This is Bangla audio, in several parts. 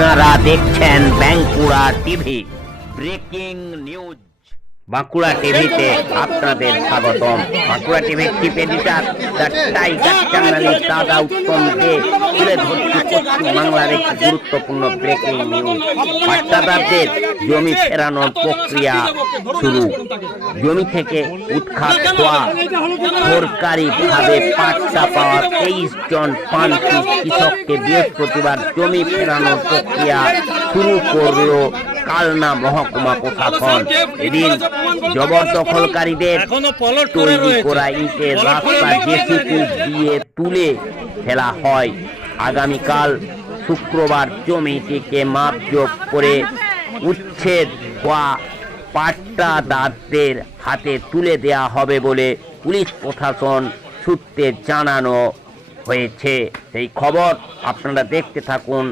আপনারা দেখছেন Bankura TV breaking news Bankura টিভিতে আপনাদের স্বাগতম বাঁকুড়া টিভির চিফ এডিটর দ্য টাইগার চ্যানেলে দাদা উত্তম দে তুলে ধরছি পশ্চিম বাংলার একটি গুরুত্বপূর্ণ ব্রেকিং নিউজ পাট্টাদারদের জমি ফেরানোর প্রক্রিয়া শুরু জমি থেকে উৎখাত হওয়া সরকারিভাবে পাট্টা পাওয়া তেইশ জন পানকি কৃষককে বৃহস্পতিবার জমি ফেরানোর প্রক্রিয়া শুরু করল কালনা মহকুমা প্রশাসন। এদিন জবরদখলকারীদের তৈরি করা ইটের রাস্তা জেসিপি দিয়ে তুলে ফেলা হয়। আগামীকাল শুক্রবার জমিটিকে মাপজোক করে উচ্ছেদ হওয়া পাট্টাদারদের হাতে তুলে দেয়া হবে বলে পুলিশ প্রশাসন সূত্রে জানানো হয়েছে। সেই খবর আপনারা দেখতে থাকুন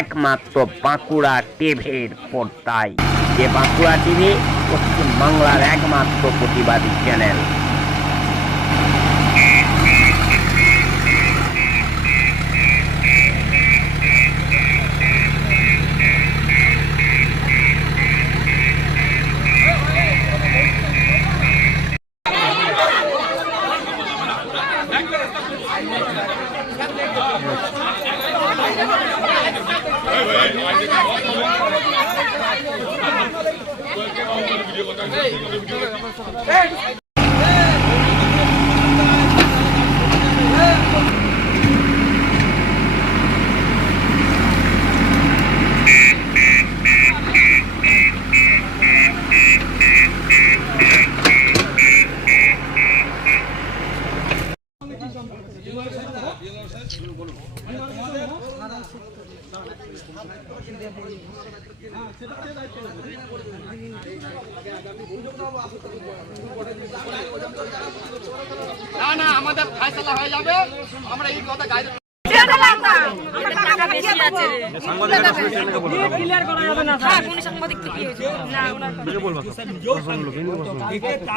একমাত্র বাঁকুড়া টিভির পর্দায়। যে বাঁকুড়া টিভি পশ্চিমবাংলার একমাত্র প্রতিবাদী চ্যানেল। Hey! না না আমাদের ফয়সালা হয়ে যাবে। আমরা এই কথা গাইড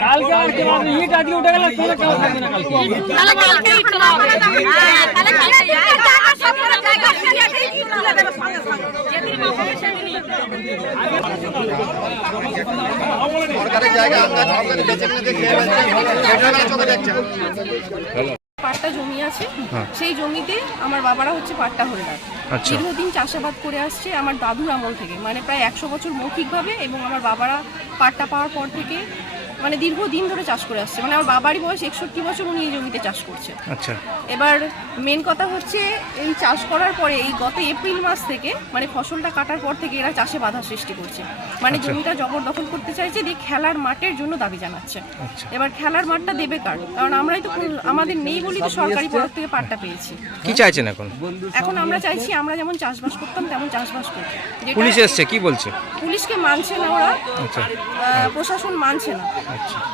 কালকে আর কেউ ইট আজকে উঠে গেলে কোনো কেউ থাকবে না কালকে। সরকারের জায়গা আমরা সরকারের বেঁচে কিনে দেখে সেটা চোখে পাট্টা জমি আছে। সেই জমিতে আমার বাবারা হচ্ছে পাট্টা হোল্ডার দীর্ঘদিন চাষাবাদ করে আসছে আমার দাদুর আমল থেকে। মানে প্রায় একশো বছর মৌখিকভাবে এবং আমার বাবারা পাট্টা পাওয়ার পর থেকে মানে দীর্ঘদিন ধরে চাষ করে আসছে। মানে আমার বাবারই বয়স একষট্টি বছর উনি এই জমিতে চাষ করছে। আচ্ছা। এবার মেন কথা হচ্ছে এই চাষ করার পরে এই গত এপ্রিল মাস থেকে মানে ফসলটা কাটার পর থেকে এরা চাষে বাধা সৃষ্টি করছে। মানে জমিটা জবরদখল করতে চাইছে দিয়ে খেলার মাঠের জন্য দাবি জানাচ্ছে। এবার খেলার মাঠটা দেবে কার? কারণ আমরাই তো আমাদের নেই বলি তো সরকারি তরফ থেকে পাট্টা পেয়েছি। কি চাইছেন এখন? এখন আমরা চাইছি আমরা যেমন চাষবাস করতাম তেমন চাষবাস করতে পুলিশ এসছে কি বলছে? পুলিশকে মানছে না ওরা। আচ্ছা। প্রশাসন মানছে না।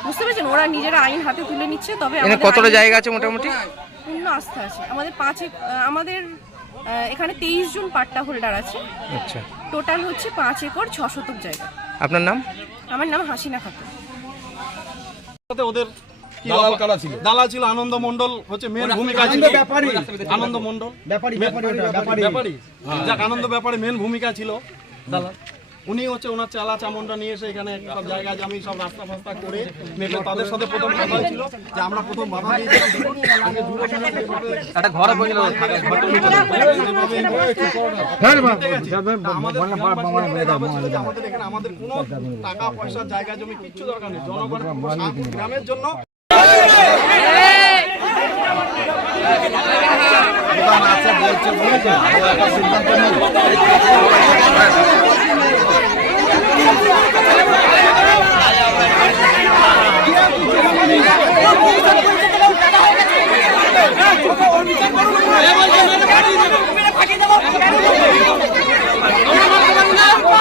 বুঝতে পেরেছেন? ওরা নিজেরা আইন হাতে তুলে নিচ্ছে তবে আমাদের কতটা জায়গা আছে মোটামুটি? পূর্ণ আস্থা আছে। আমাদের পাঁচ আমাদের এখানে তেইশ জন পাট্টা হোল্ডার আছে। আচ্ছা। টোটাল হচ্ছে পাঁচ একর ছ শতক জায়গা। আপনার নাম? আমার নাম হাসিনা খাতুন। ওদের দালাল কারা ছিল? দালাল ছিল আনন্দ মন্ডল হচ্ছে মেন ভূমিকা ছিল। আনন্দ মন্ডল ব্যাপারী ব্যাপারী যাক আনন্দ ব্যাপারে মেন ভূমিকা ছিল। দালাল। উনি হচ্ছে ওনার চালা চামনটা নিয়ে এসে এখানে সব জায়গায় আমি সব রাস্তা ফাস্তা করে মেঘে তাদের সাথে প্রথম কথা হয়েছিল যে আমরা প্রথম বাধা টাকা জন্য